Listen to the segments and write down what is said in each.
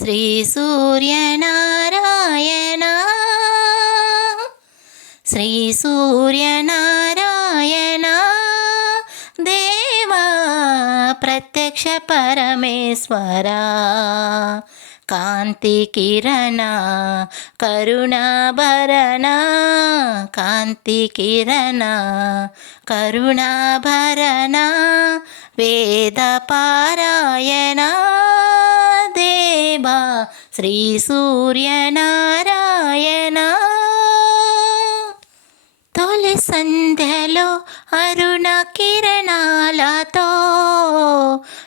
శ్రీ సూర్యనారాయణ శ్రీ సూర్యనారాయణ దేవా ప్రత్యక్ష పరమేశ్వరా కాంతి కిరణ కరుణాభరణ కాంతి కిరణ కరుణాభరణ వేద పారాయణ దేవా శ్రీ సూర్యనారాయణ తొలి సంధ్యలో అరుణ కిరణాలతో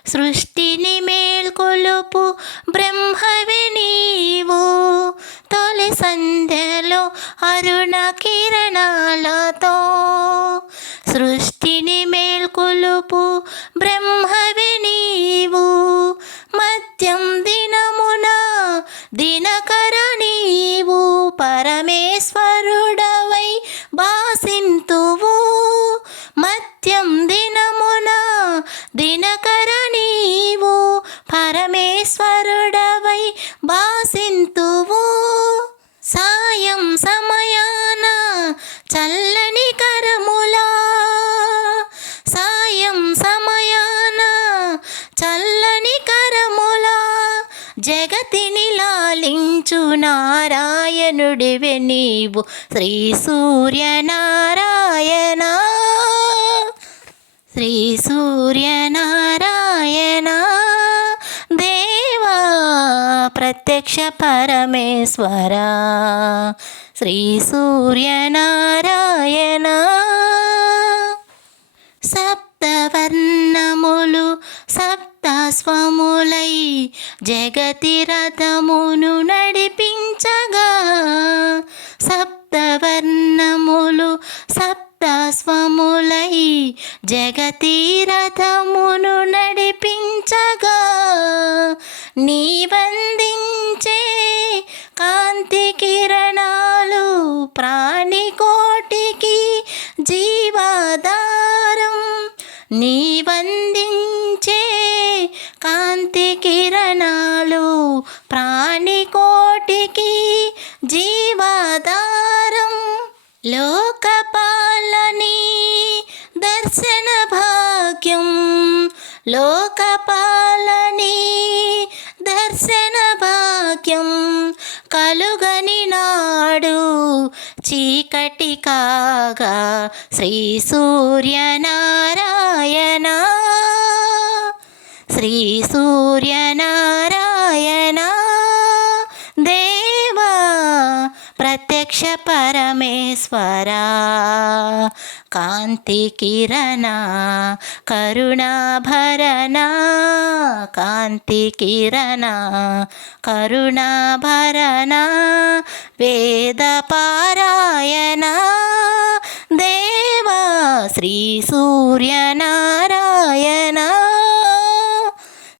సృష్టిని మేల్కొలుపు బ్రహ్మవి నీవు. తొలి సంధ్యలో అరుణ కిరణాలతో సృష్టిని మేల్కొలుపు బ్రహ్మవి నీవు. మధ్యం దినమున దినకర నీవు పరమేశ్వరుడవై భాసింతువు. మధ్యం దినమున దినకర నీవు పరమేశ్వరుడవై భాసింతువు. సాయం సమయాన చల్లని కరములా సాయం సమయాన చల్లని కరములా జగతిని లాలించు నారాయణుడివే నీవు. శ్రీ సూర్యనారాయణ శ్రీ సూర్యనారాయణ దేవా ప్రత్యక్ష పరమేశ్వరా శ్రీ సూర్యనారాయణ. సప్తవర్ణములు సప్తస్వములై జగతి రథమును నడిపించగా సప్తవర్ణములు సప్తస్వములై జగతి రథమును నడిపించగా నీవందించే కాంతి కిరణాలు ప్రాణికోటికి జీవాధారం. నీవందించే కాంతి కిరణాలు ప్రాణికోటికి జీవాధారం. లోకపాలని దర్శన భాగ్యం లోకపాలని దర్శన భాగ్యం కలుగని నాడు చీకటి కాగా శ్రీ సూర్యనారాయణ శ్రీ సూర్యనారాయణ దేవా ప్రత్యక్ష పరమేశ్వరా కాంతి కిరణ కరుణాభరణ కాంతి కిరణ కరుణాభరణ వేద పారాయణ దేవా శ్రీ సూర్యనారాయణ.